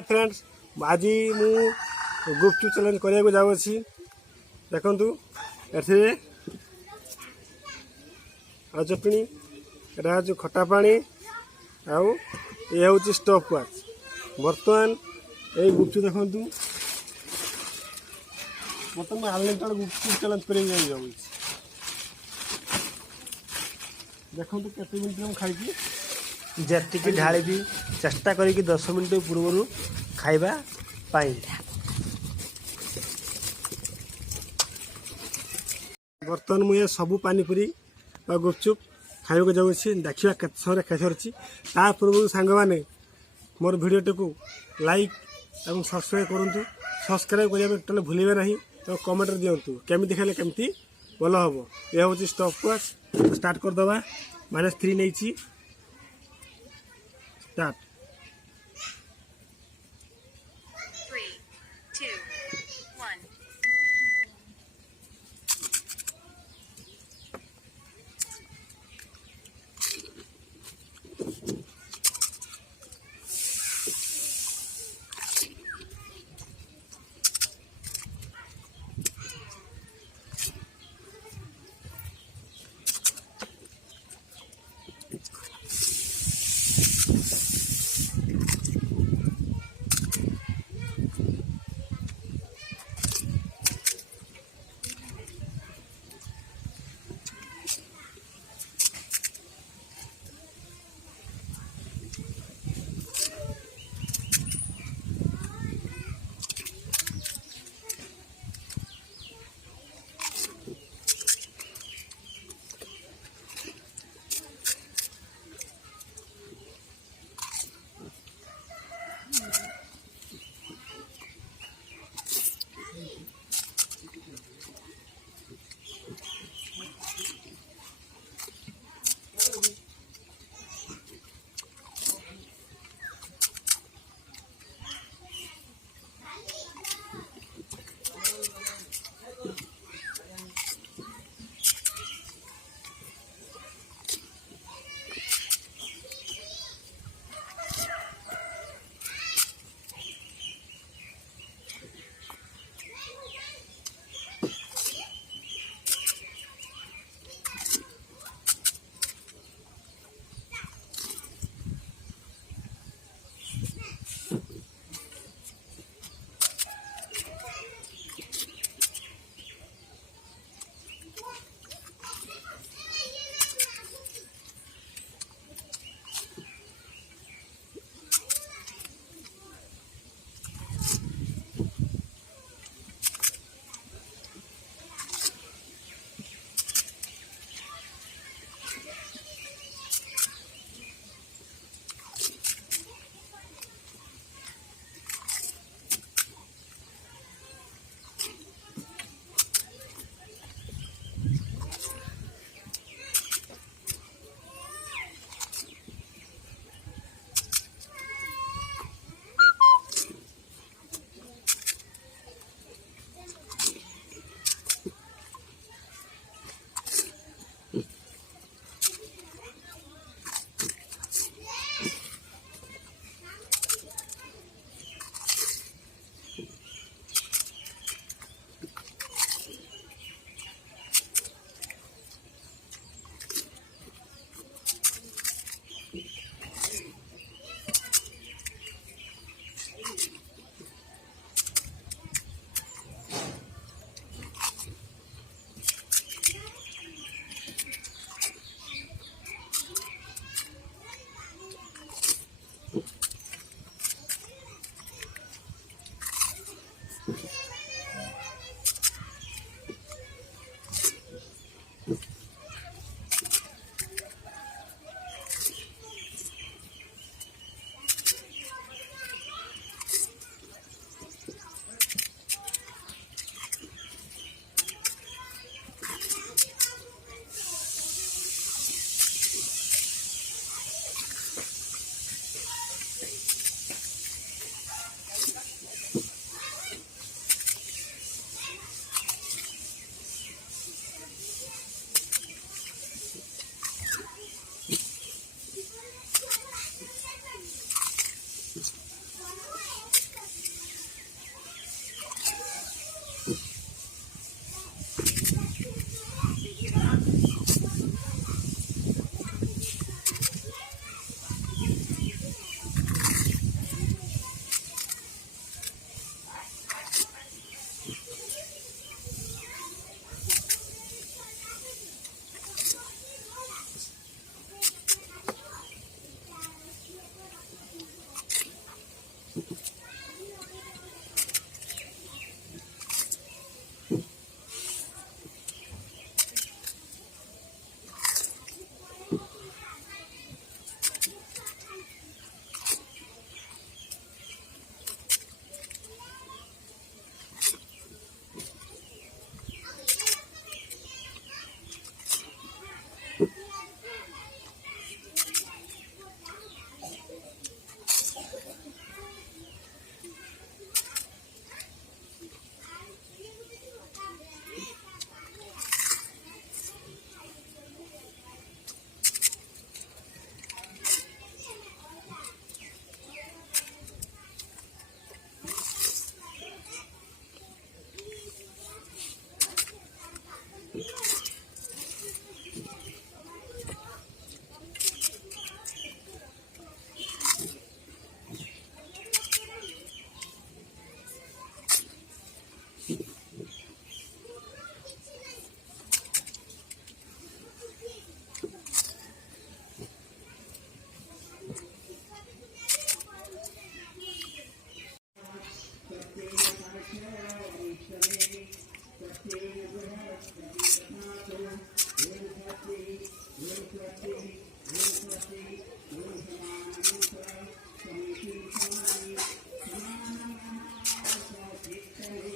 Friends आज मु गुपचुप challenge करने जाऊँगी देखु ए चटनी एटा हूँ खटा पानी आउ ये हूँ स्टॉप वाच बर्तमान ये गुपचुप देखु बर्तमान अनलिमिटेड गुपचुप चैलेंज करने जाऊँगी देखो केते मिनट में खाई जी ढाली भी चेष्टा करी 10 मिनट पूर्व खाइबा पाई बर्तमान मुझे सबू पानीपुरी गुपचुप खाइबा जाऊँगी देखा के समय खाई सारी ता पूर्व सांग मैंने मोर भिडियो को लाइक और सब्सक्राइब करूँ सब्सक्राइब करने टोटल भूलें ना तो कमेंट दिंतु केमी खाले केमती भल हम यह हूँ स्टॉप वाच स्टार्ट करदे -3 नहीं स्टार्ट 3, 2, 1.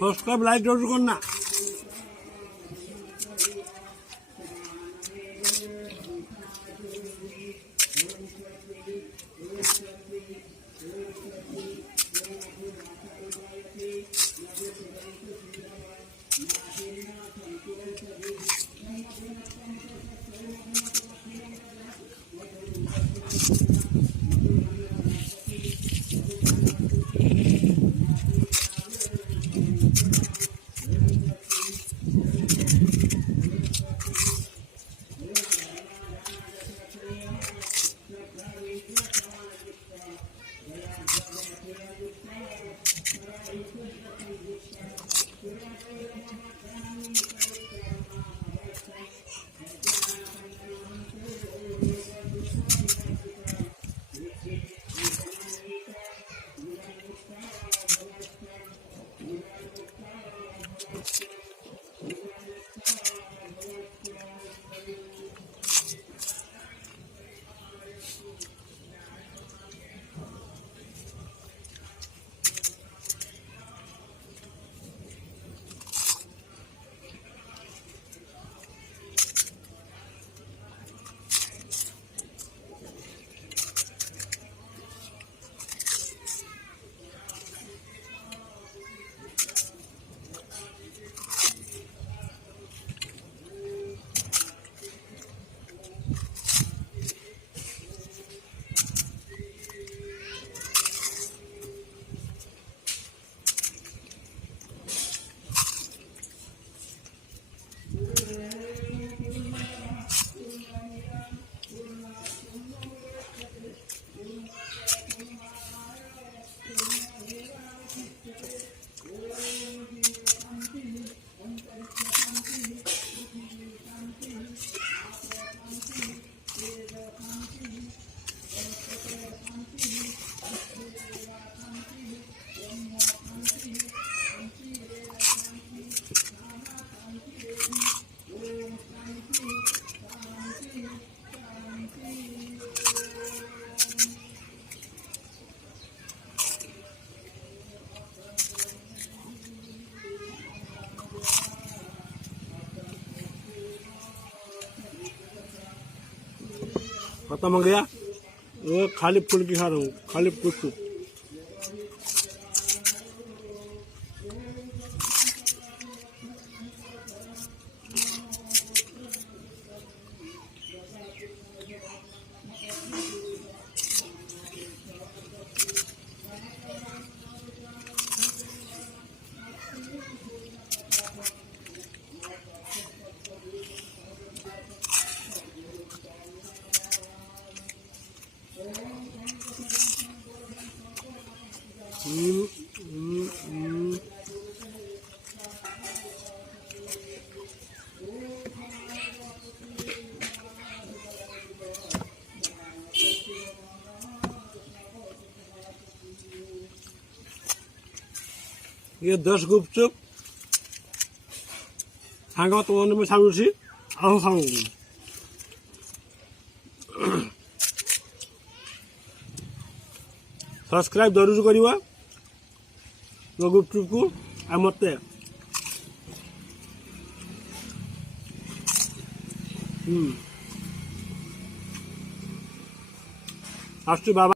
ସବସ୍କ୍ରାଇବ୍ ଲାଇକ୍ ଜରୁର କରନା। खत्म हो गया। वो खाली फुल्की खा रहा हूँ, खाली कुछ। ये 10 गुपचुप सांग तो मैं छाड़ुची आउ खाऊ सब्सक्राइब जरूर करिवा तो गुपचुप को आ मते आसु बाबा।